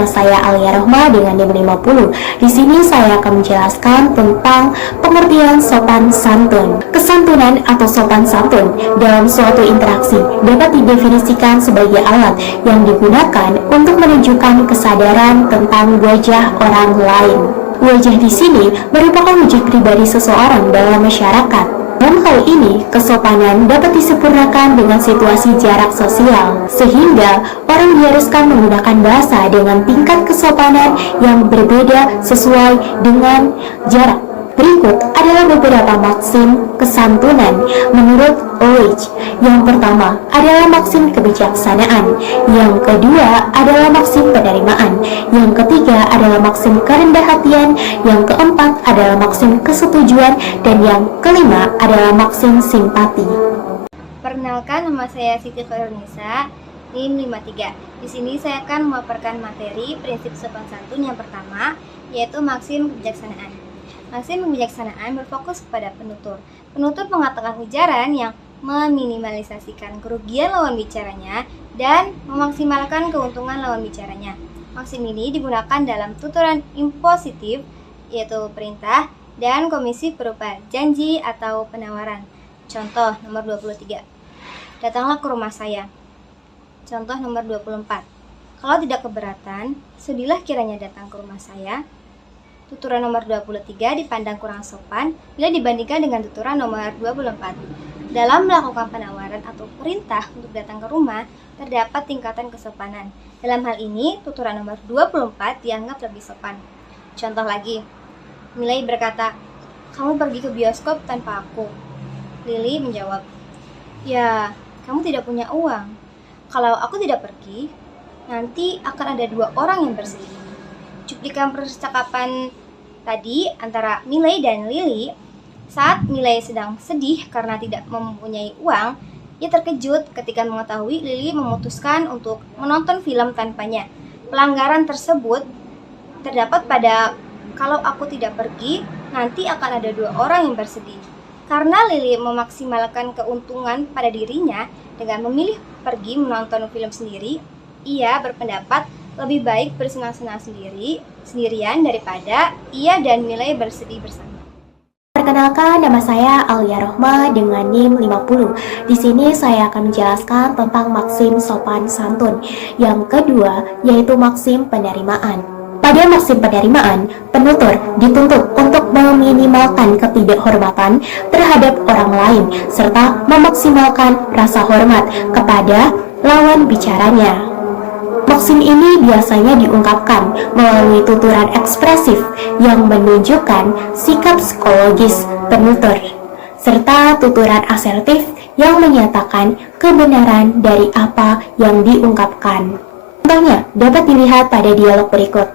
nama saya Alia Rohma dengan NIM 50. Di sini saya akan menjelaskan tentang pengertian sopan santun. Kesantunan atau sopan santun dalam suatu interaksi dapat didefinisikan sebagai alat yang digunakan untuk menunjukkan kesadaran tentang wajah orang lain. Wajah di sini merupakan wujud pribadi seseorang dalam masyarakat. Dalam hal ini, kesopanan dapat disempurnakan dengan situasi jarak sosial, sehingga orang diharuskan menggunakan bahasa dengan tingkat kesopanan yang berbeda sesuai dengan jarak. Berikut adalah beberapa maksim kesantunan menurut Leach. Yang pertama adalah maksim kebijaksanaan, yang kedua adalah maksim penerimaan, yang ketiga adalah maksim kerendah hatian, yang keempat adalah maksim kesetujuan, dan yang kelima adalah maksim simpati. Perkenalkan, nama saya Siti Khairunnisa, NIM 53. Di sini saya akan memaparkan materi prinsip sopan santun yang pertama, yaitu maksim kebijaksanaan. Maksim kebijaksanaan berfokus kepada penutur. Penutur mengatakan ujaran yang meminimalisasikan kerugian lawan bicaranya dan memaksimalkan keuntungan lawan bicaranya. Maksim ini digunakan dalam tuturan impositif, yaitu perintah, dan komisif berupa janji atau penawaran. Contoh nomor 23. Datanglah ke rumah saya. Contoh nomor 24. Kalau tidak keberatan, sudilah kiranya datang ke rumah saya. Tuturan nomor 23 dipandang kurang sopan bila dibandingkan dengan tuturan nomor 24. Dalam melakukan penawaran atau perintah untuk datang ke rumah, terdapat tingkatan kesopanan. Dalam hal ini, tuturan nomor 24 dianggap lebih sopan. Contoh lagi, Milay berkata, "Kamu pergi ke bioskop tanpa aku." Lili menjawab, "Ya, kamu tidak punya uang. Kalau aku tidak pergi, nanti akan ada 2 orang yang bersedih." Cuplikan percakapan tadi antara Milay dan Lili. Saat Milay sedang sedih karena tidak mempunyai uang, ia terkejut ketika mengetahui Lili memutuskan untuk menonton film tanpanya. Pelanggaran tersebut terdapat pada "kalau aku tidak pergi, nanti akan ada 2 orang yang bersedih." Karena Lili memaksimalkan keuntungan pada dirinya dengan memilih pergi menonton film sendiri, ia berpendapat lebih baik bersenang-senang sendirian daripada ia dan Milay bersedih bersama. Perkenalkan, nama saya Alia Rohma dengan NIM 50. Di sini saya akan menjelaskan tentang maksim sopan santun. Yang kedua yaitu maksim penerimaan. Pada maksim penerimaan, penutur dituntut untuk meminimalkan ketidakhormatan terhadap orang lain serta memaksimalkan rasa hormat kepada lawan bicaranya. Maksim ini biasanya diungkapkan melalui tuturan ekspresif yang menunjukkan sikap psikologis penutur, serta tuturan asertif yang menyatakan kebenaran dari apa yang diungkapkan. Contohnya dapat dilihat pada dialog berikut.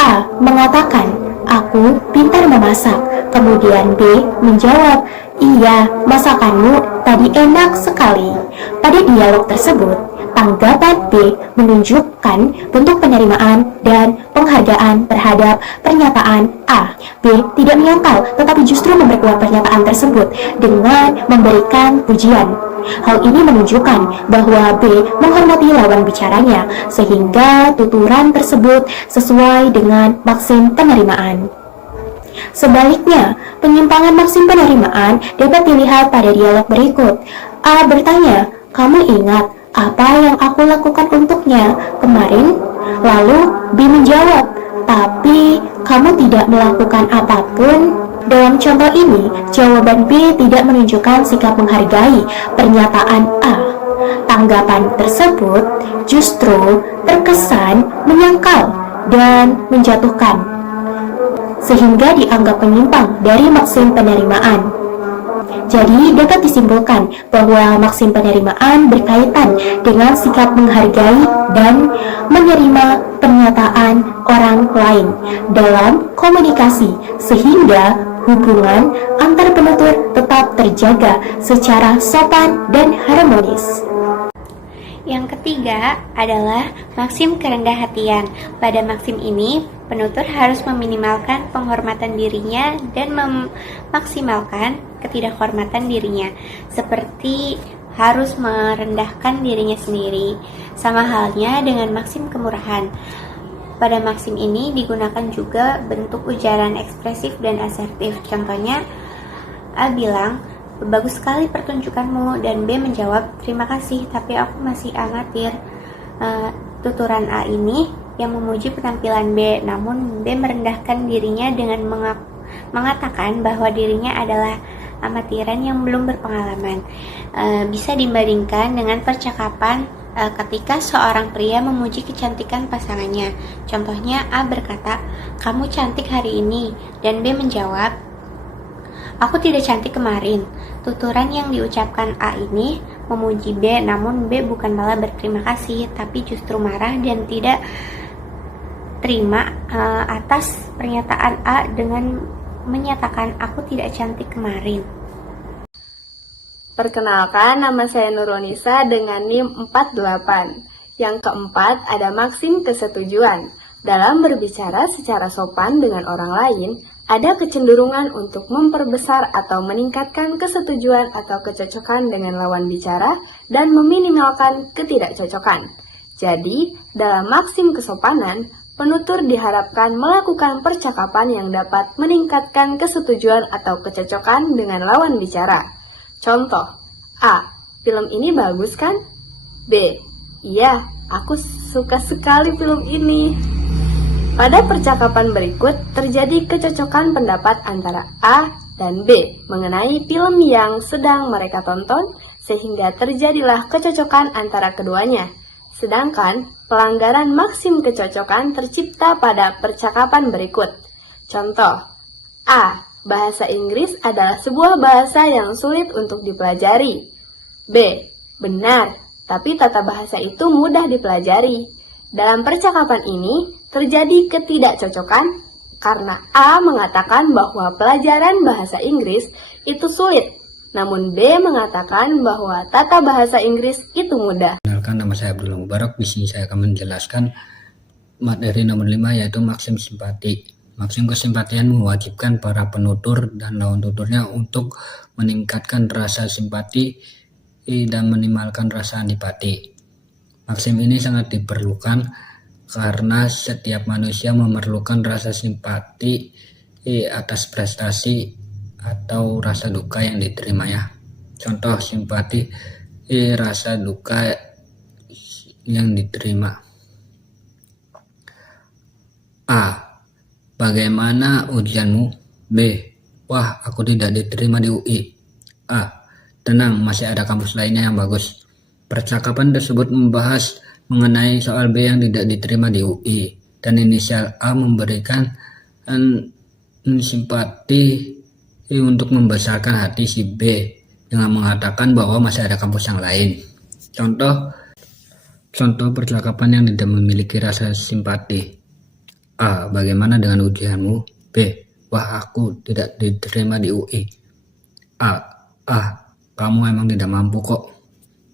A mengatakan, "Aku pintar memasak." Kemudian B menjawab, "Iya, masakanmu tadi enak sekali." Pada dialog tersebut, tanggapan B menunjukkan bentuk penerimaan dan penghargaan terhadap pernyataan A. B tidak menyangkal, tetapi justru memperkuat pernyataan tersebut dengan memberikan pujian. Hal ini menunjukkan bahwa B menghormati lawan bicaranya, sehingga tuturan tersebut sesuai dengan maksim penerimaan. Sebaliknya, penyimpangan maksim penerimaan dapat dilihat pada dialog berikut. A bertanya, "Kamu ingat apa yang aku lakukan untuknya kemarin?" Lalu B menjawab, "Tapi kamu tidak melakukan apapun." Dalam contoh ini, jawaban B tidak menunjukkan sikap menghargai pernyataan A. Tanggapan tersebut justru terkesan menyangkal dan menjatuhkan, sehingga dianggap menyimpang dari maksim penerimaan. Jadi dapat disimpulkan bahwa maksim penerimaan berkaitan dengan sikap menghargai dan menerima pernyataan orang lain dalam komunikasi, sehingga hubungan antar penutur tetap terjaga secara sopan dan harmonis. Yang ketiga adalah maksim kerendah hatian. Pada maksim ini, penutur harus meminimalkan penghormatan dirinya dan memaksimalkan ketidakhormatan dirinya, seperti harus merendahkan dirinya sendiri. Sama halnya dengan maksim kemurahan. Pada maksim ini digunakan juga bentuk ujaran ekspresif dan asertif. Contohnya, A bilang, "Bagus sekali pertunjukanmu," dan B menjawab, "Terima kasih, tapi aku masih amatir." Tuturan A ini yang memuji penampilan B, namun B merendahkan dirinya dengan mengatakan bahwa dirinya adalah amatiran yang belum berpengalaman. Bisa dibandingkan dengan percakapan ketika seorang pria memuji kecantikan pasangannya. Contohnya, A berkata, "Kamu cantik hari ini," dan B menjawab, "Aku tidak cantik kemarin." Tuturan yang diucapkan A ini memuji B, namun B bukan malah berterima kasih, tapi justru marah dan tidak terima atas pernyataan A dengan menyatakan, "Aku tidak cantik kemarin." Perkenalkan, nama saya Nurunisa dengan NIM 48. Yang keempat, ada maksim kesetujuan. Dalam berbicara secara sopan dengan orang lain, ada kecenderungan untuk memperbesar atau meningkatkan kesetujuan atau kecocokan dengan lawan bicara dan meminimalkan ketidakcocokan. Jadi, dalam maksim kesopanan, penutur diharapkan melakukan percakapan yang dapat meningkatkan kesetujuan atau kecocokan dengan lawan bicara. Contoh, A. Film ini bagus kan? B. Iya, aku suka sekali film ini. Pada percakapan berikut, terjadi kecocokan pendapat antara A dan B mengenai film yang sedang mereka tonton, sehingga terjadilah kecocokan antara keduanya. Sedangkan, pelanggaran maksim kecocokan tercipta pada percakapan berikut. Contoh, A. Bahasa Inggris adalah sebuah bahasa yang sulit untuk dipelajari. B. Benar, tapi tata bahasa itu mudah dipelajari. Dalam percakapan ini, terjadi ketidakcocokan karena A mengatakan bahwa pelajaran bahasa Inggris itu sulit, namun B mengatakan bahwa tata bahasa Inggris itu mudah. Kenalkan, nama saya Abdul Mubarak. Di sini saya akan menjelaskan materi nomor 5, yaitu maksim simpati. Maksim kesimpatian mewajibkan para penutur dan lawan tuturnya untuk meningkatkan rasa simpati dan minimalkan rasa antipati. Maksim ini sangat diperlukan karena setiap manusia memerlukan rasa simpati atas prestasi atau rasa duka yang diterimanya. Contoh simpati, rasa duka yang diterima. A. Bagaimana ujianmu? B. Wah, aku tidak diterima di UI. A. Tenang, masih ada kampus lainnya yang bagus. Percakapan tersebut membahas mengenai soal B yang tidak diterima di UI, dan inisial A memberikan simpati untuk membesarkan hati si B dengan mengatakan bahwa masih ada kampus yang lain. Contoh percakapan yang tidak memiliki rasa simpati. A. Bagaimana dengan ujianmu? B. Wah, aku tidak diterima di UI. A. Kamu emang tidak mampu kok.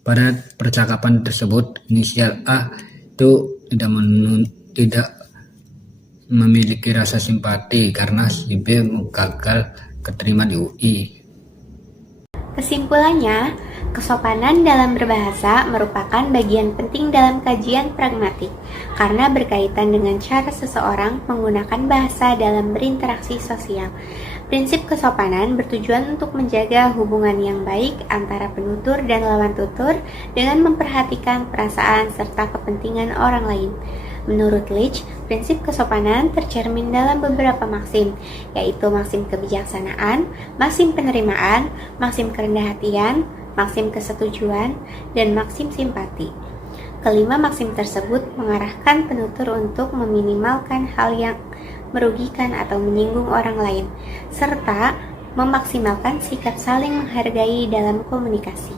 Pada percakapan tersebut, inisial A itu tidak memiliki rasa simpati karena si B gagal keterima di UI. Kesimpulannya, kesopanan dalam berbahasa merupakan bagian penting dalam kajian pragmatik karena berkaitan dengan cara seseorang menggunakan bahasa dalam berinteraksi sosial. Prinsip kesopanan bertujuan untuk menjaga hubungan yang baik antara penutur dan lawan tutur dengan memperhatikan perasaan serta kepentingan orang lain. Menurut Leach, prinsip kesopanan tercermin dalam beberapa maksim, yaitu maksim kebijaksanaan, maksim penerimaan, maksim kerendah hatian, maksim kesetujuan, dan maksim simpati. Kelima maksim tersebut mengarahkan penutur untuk meminimalkan hal yang merugikan atau menyinggung orang lain, serta memaksimalkan sikap saling menghargai dalam komunikasi.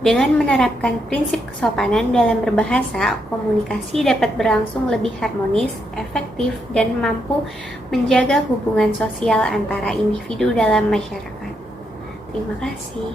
Dengan menerapkan prinsip kesopanan dalam berbahasa, komunikasi dapat berlangsung lebih harmonis, efektif, dan mampu menjaga hubungan sosial antara individu dalam masyarakat. Terima kasih.